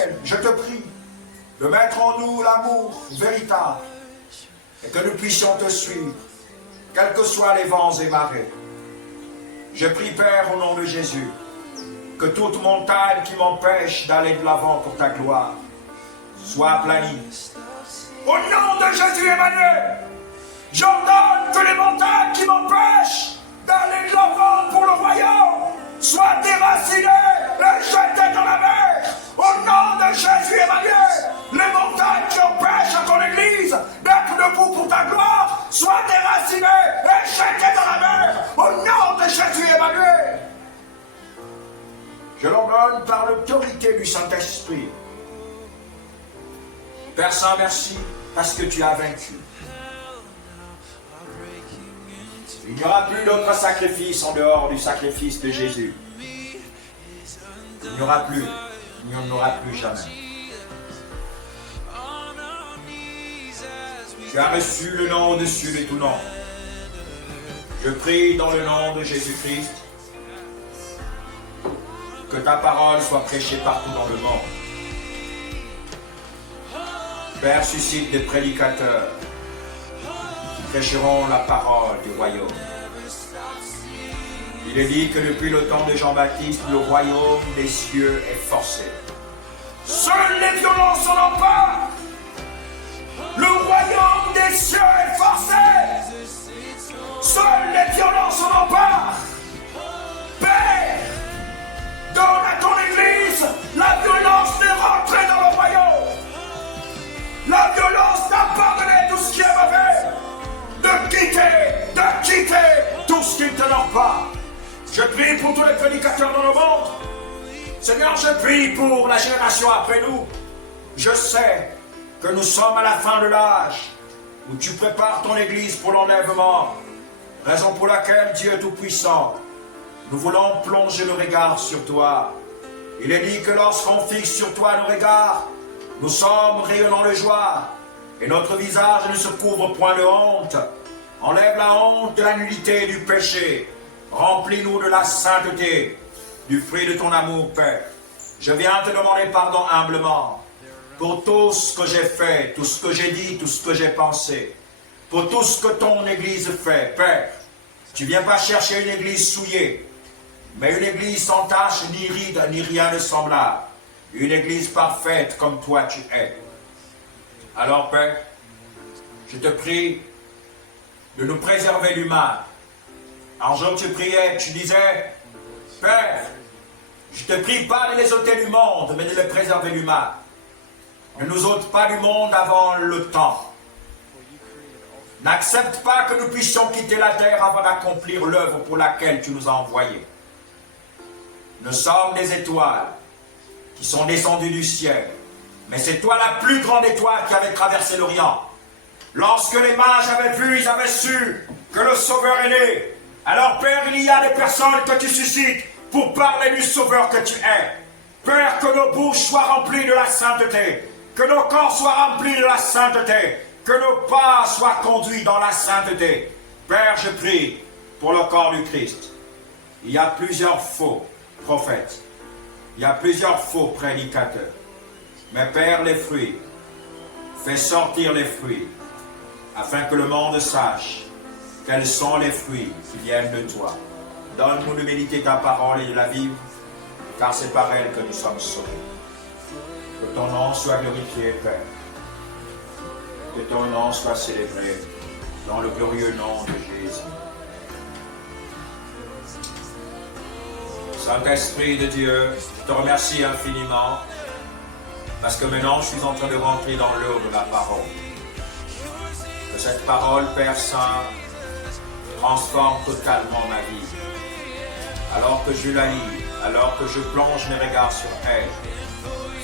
Éternel, je te prie de mettre en nous l'amour véritable et que nous puissions te suivre, quels que soient les vents et marées. Je prie, Père, au nom de Jésus, que toute montagne qui m'empêche d'aller de l'avant pour ta gloire soit aplanie. Au nom de Jésus Emmanuel, j'ordonne que les montagnes qui m'empêchent d'aller de l'avant pour le royaume soient déracinées et jetées dans la mer. Au nom de Jésus Emmanuel, les montagnes qui empêchent à ton Église d'être debout pour ta gloire soient déracinées et jetées dans la mer. Au nom de Jésus Emmanuel, je l'ordonne par l'autorité du Saint-Esprit. Père Saint, merci parce que tu as vaincu. Il n'y aura plus d'autre sacrifice en dehors du sacrifice de Jésus. Il n'y aura plus, il n'y en aura plus jamais. Tu as reçu le nom au-dessus de tout nom. Je prie dans le nom de Jésus-Christ que ta parole soit prêchée partout dans le monde. Père, suscite des prédicateurs qui prêcheront la parole du royaume. Il est dit que depuis le temps de Jean-Baptiste, le royaume des cieux est forcé. Seuls les violents s'en emparent. Le royaume des cieux est forcé. Seuls les violents s'en emparent. Père, donne à ton Église la violence de rentrer dans le royaume. La violence d'abandonner tout ce qui est mauvais. De quitter tout ce qui ne t'honore pas. Je prie pour tous les prédicateurs dans le monde. Seigneur, je prie pour la génération après nous. Je sais que nous sommes à la fin de l'âge où tu prépares ton Église pour l'enlèvement. Raison pour laquelle Dieu Tout-Puissant, nous voulons plonger le regard sur toi. Il est dit que lorsqu'on fixe sur toi nos regards, nous sommes rayonnants de joie et notre visage ne se couvre point de honte. Enlève la honte de la nullité et du péché. Remplis-nous de la sainteté, du fruit de ton amour, Père. Je viens te demander pardon humblement pour tout ce que j'ai fait, tout ce que j'ai dit, tout ce que j'ai pensé, pour tout ce que ton Église fait, Père. Tu ne viens pas chercher une Église souillée, mais une Église sans tache, ni ride, ni rien de semblable. Une Église parfaite comme toi tu es. Alors, Père, je te prie de nous préserver du mal. Un jour tu priais, tu disais, Père, je te prie pas de les ôter du monde, mais de les préserver du mal. Ne nous ôte pas du monde avant le temps. N'accepte pas que nous puissions quitter la terre avant d'accomplir l'œuvre pour laquelle tu nous as envoyés. Nous sommes des étoiles qui sont descendues du ciel, mais c'est toi la plus grande étoile qui avait traversé l'Orient. Lorsque les mages avaient vu, ils avaient su que le Sauveur est né. Alors, Père, il y a des personnes que tu suscites pour parler du Sauveur que tu es. Père, que nos bouches soient remplies de la sainteté, que nos corps soient remplis de la sainteté, que nos pas soient conduits dans la sainteté. Père, je prie pour le corps du Christ. Il y a plusieurs faux prophètes. Il y a plusieurs faux prédicateurs. Mais Père, les fruits, fais sortir les fruits, afin que le monde sache quels sont les fruits qui viennent de toi. Donne-nous de méditer ta parole et de la vivre, car c'est par elle que nous sommes sauvés. Que ton nom soit glorifié, Père. Que ton nom soit célébré dans le glorieux nom de Jésus. Saint-Esprit de Dieu, je te remercie infiniment parce que maintenant je suis en train de rentrer dans l'eau de la parole. Que cette parole, Père Saint, transforme totalement ma vie. Alors que je la lis, alors que je plonge mes regards sur elle,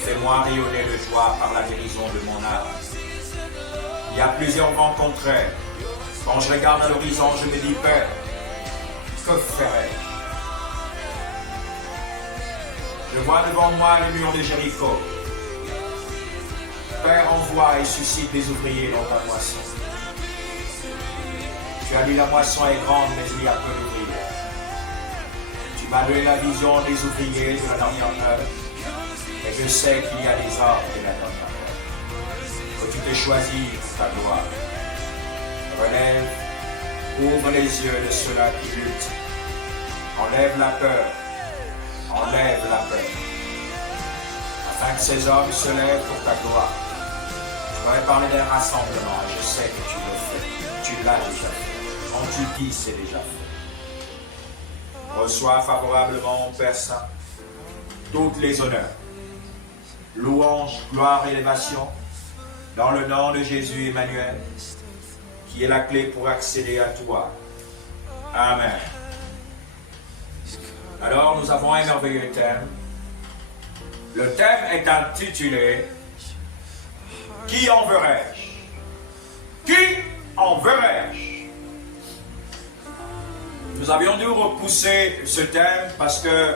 fais-moi rayonner de joie par la guérison de mon âme. Il y a plusieurs vents contraires. Quand je regarde à l'horizon, je me dis, Père, que ferais-je? Je vois devant moi les murs de Jéricho. Père, envoie et suscite des ouvriers dans ta moisson. Tu as dit la moisson est grande, mais il y a peu d'ouvriers. Tu m'as donné la vision des ouvriers de la dernière heure. Et je sais qu'il y a des hommes qui l'attendent encore. Que tu t'es choisi pour ta gloire. Relève, ouvre les yeux de ceux-là qui luttent. Enlève la peur. Enlève la peur. Afin que ces hommes se lèvent pour ta gloire. Je pourrais parler d'un rassemblement. Je sais que tu le fais. Tu l'as déjà fait. Quand tu dis, c'est déjà fait. Reçois favorablement, mon Père Saint, toutes les honneurs, louanges, gloire, élévation, dans le nom de Jésus Emmanuel, qui est la clé pour accéder à toi. Amen. Alors, nous avons un merveilleux thème. Le thème est intitulé « Qui enverrai-je » Qui enverrai-je? Nous avions dû repousser ce thème parce que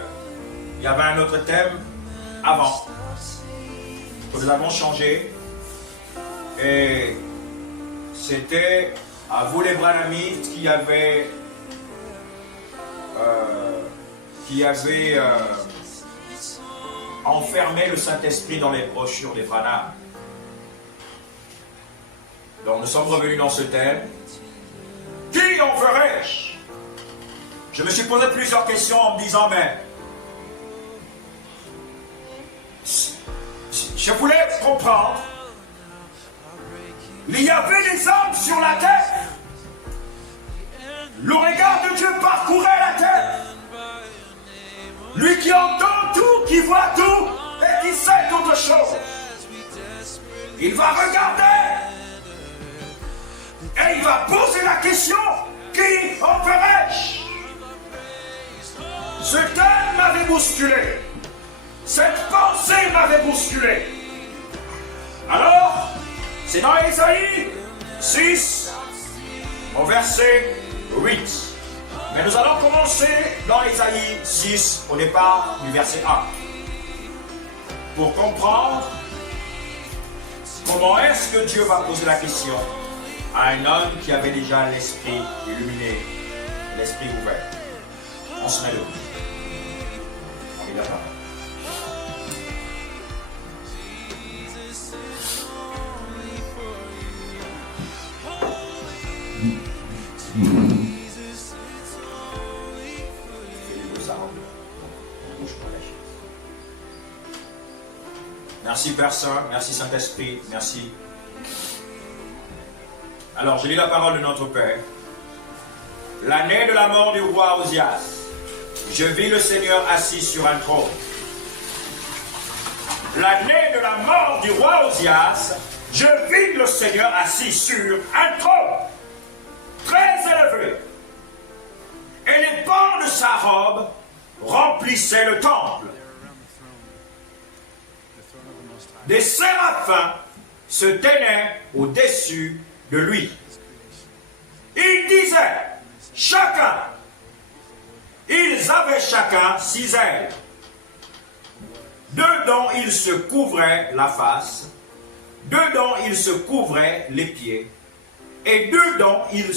il y avait un autre thème avant que nous avons changé et c'était à vous les branhamites qui avez enfermé le Saint-Esprit dans les brochures des Branham. Donc nous sommes revenus dans ce thème. Qui enverrai-je? Je me suis posé plusieurs questions en me disant, mais je voulais comprendre. Il y avait des hommes sur la terre. Le regard de Dieu parcourait la terre. Lui qui entend tout, qui voit tout et qui sait toutes choses. Il va regarder et il va poser la question, qui enverrai-je? Ce thème m'avait bousculé. Cette pensée m'avait bousculé. Alors, c'est dans Ésaïe 6, au verset 8. Mais nous allons commencer dans Ésaïe 6, au départ du verset 1. Pour comprendre comment est-ce que Dieu va poser la question à un homme qui avait déjà l'esprit illuminé, l'esprit ouvert. On se met debout. On lit la parole. Merci Père Saint, merci Saint-Esprit, merci. Alors je lis la parole de notre Père. L'année de la mort du roi Osias, je vis le Seigneur assis sur un trône. L'année de la mort du roi Osias, je vis le Seigneur assis sur un trône, très élevé. Et les pans de sa robe remplissaient le temple. Des séraphins se tenaient au-dessus de lui. Ils disaient, ils avaient chacun 6 ailes. 2 dont ils se couvraient la face, 2 dont ils se couvraient les pieds, et 2 dont ils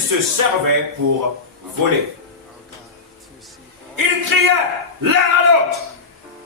se servaient pour voler. Ils